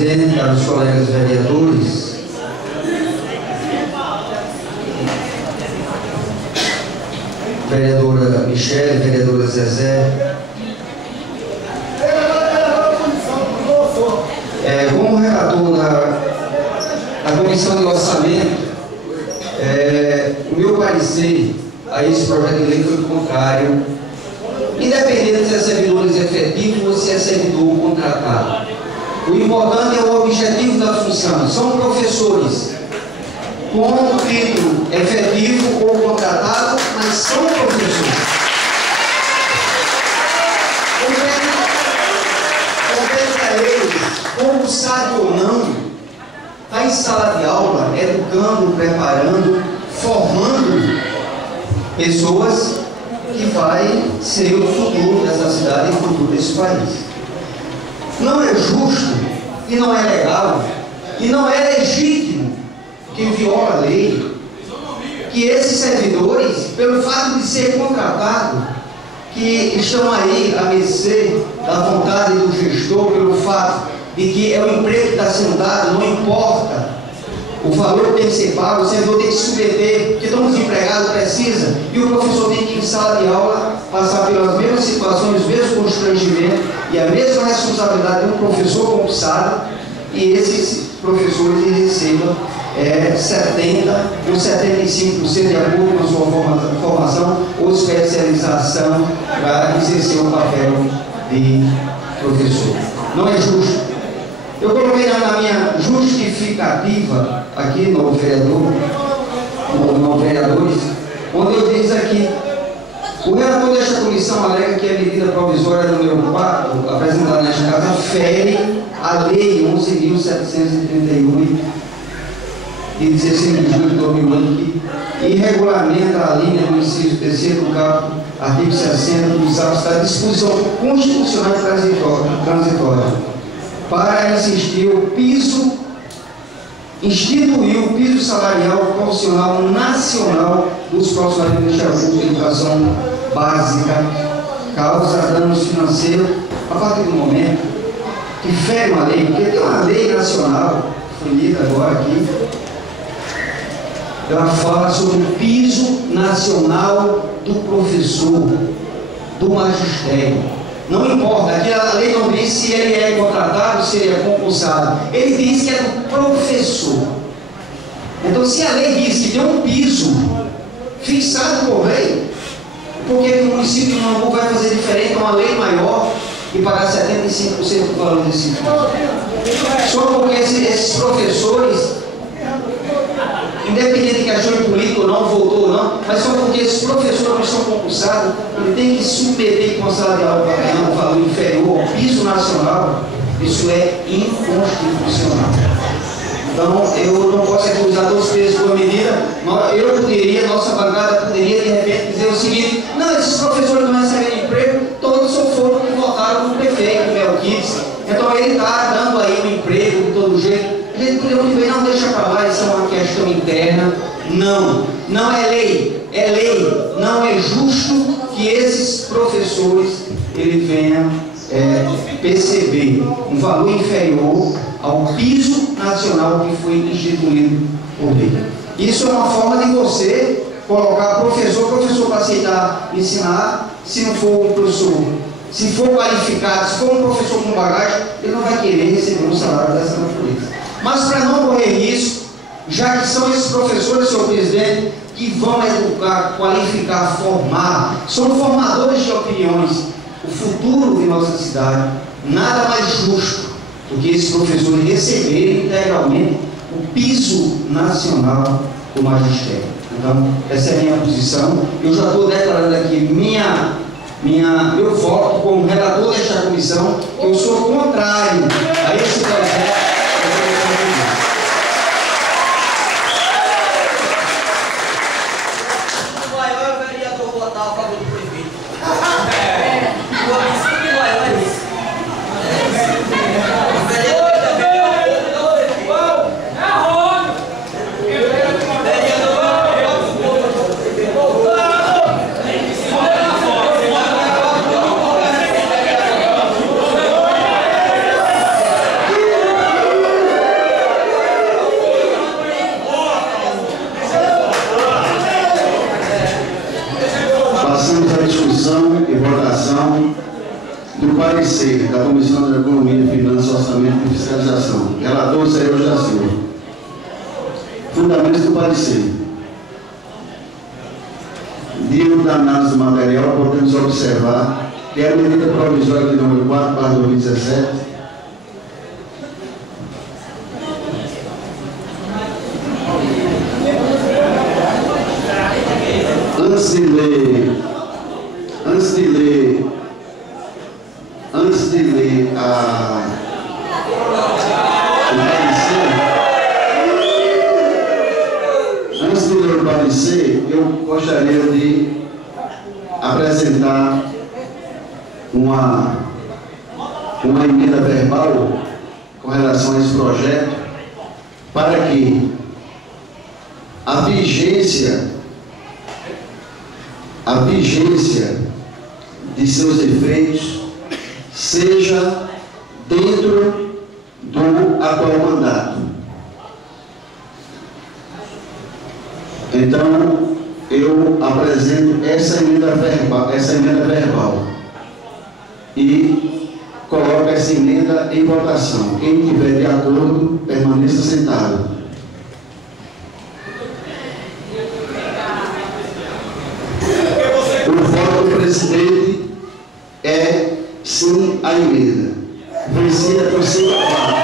presidente, caros colegas vereadores, vereadora Michele, vereadora Zezé, como relator da Comissão de Orçamento, o meu parecer a esse projeto de lei foi contrário, independente se é servidores efetivos ou se é servidor contratado. O importante é o objetivo da função. São professores com título efetivo ou contratado, mas são professores. Compete a eles, concursado ou não, está em sala de aula, educando, preparando, formando pessoas que vai ser o futuro dessa cidade e o futuro desse país. Não é justo e não é legal e não é legítimo, que viola a lei, que esses servidores, pelo fato de ser contratados, que estão aí a mercê da vontade do gestor, pelo fato de que é o emprego que está sendo dado, não importa o valor tem que ser pago, o servidor tem que se submeter, porque estamos desempregados, precisa, e o professor tem que ir em sala de aula, passar pelas mesmas situações, os mesmos constrangimentos e a mesma responsabilidade de um professor concursado, e esses professores recebam 70% ou 75% de acordo com a sua formação ou especialização para exercer o papel de professor. Não é justo. Eu coloquei na minha justificativa aqui no vereador, no vereadores, onde eu disse aqui: o relator desta comissão alega que a medida provisória número 4, apresentada nesta casa, fere a lei 11.731 de 16 de julho de 2008, que regulamenta a linha do inciso 3º do caput, artigo 60 dos atos da disposição constitucional transitória, para instituir o piso salarial profissional nacional dos profissionais administrativos de educação básica, causa danos financeiros, a partir do momento que fere uma lei, porque tem uma lei nacional, foi lida agora aqui, ela fala sobre o piso nacional do professor, do magistério. Não importa, aqui a lei não diz se ele é contratado, se ele é concursado. Ele diz que é do professor. Então, se a lei diz que tem um piso fixado por lei, por que o município de Nambu vai fazer diferente com uma lei maior e pagar 75% do valor desse piso? Só porque esses professores, independente de que achou político ou não, votou ou não, mas só porque esses professores não estão concursados, ele tem que submeter com a sala de aula para ganhar um valor inferior ao piso nacional. Isso é inconstitucional. Então, eu não posso acusar todos os pesos por medida. Nossa bancada poderia de repente dizer o seguinte: não, esses professores não recebem emprego, todos só foram que votaram no prefeito, Melquides. Então ele está dando aí um emprego de todo jeito. A gente poderia muito bem, não deixa para lá, isso é uma questão interna. Não é lei, é lei. Não é justo que esses professores ele venham perceber um valor inferior ao piso nacional que foi instituído por lei. Isso é uma forma de você colocar professor para aceitar ensinar. Se não for um professor, se for qualificado, se for um professor com bagagem, ele não vai querer receber um salário dessa natureza. Mas para não correr risco, já que são esses professores, senhor presidente, que vão educar, qualificar, formar, são formadores de opiniões, o futuro de nossa cidade, nada mais justo do que esses professores receberem integralmente o piso nacional do magistério. Então, essa é a minha posição. Eu já estou declarando aqui meu voto como relator desta comissão, que eu sou contrário a esse projeto. O maior vereador votar a favor do prefeito. de fiscalização. Relator Sérgio da Silva. Fundamentos do parecer. Diante da análise do material, podemos observar que a medida provisória de número 4/2017 Antes de ler o parecer, eu gostaria de apresentar uma emenda verbal com relação a esse projeto, para que a vigência de seus efeitos seja dentro do atual mandato. Então, eu apresento essa emenda verbal e coloco essa emenda em votação. Quem tiver de acordo, permaneça sentado. O voto do presidente é sim a emenda. Vencida por 5 a 4.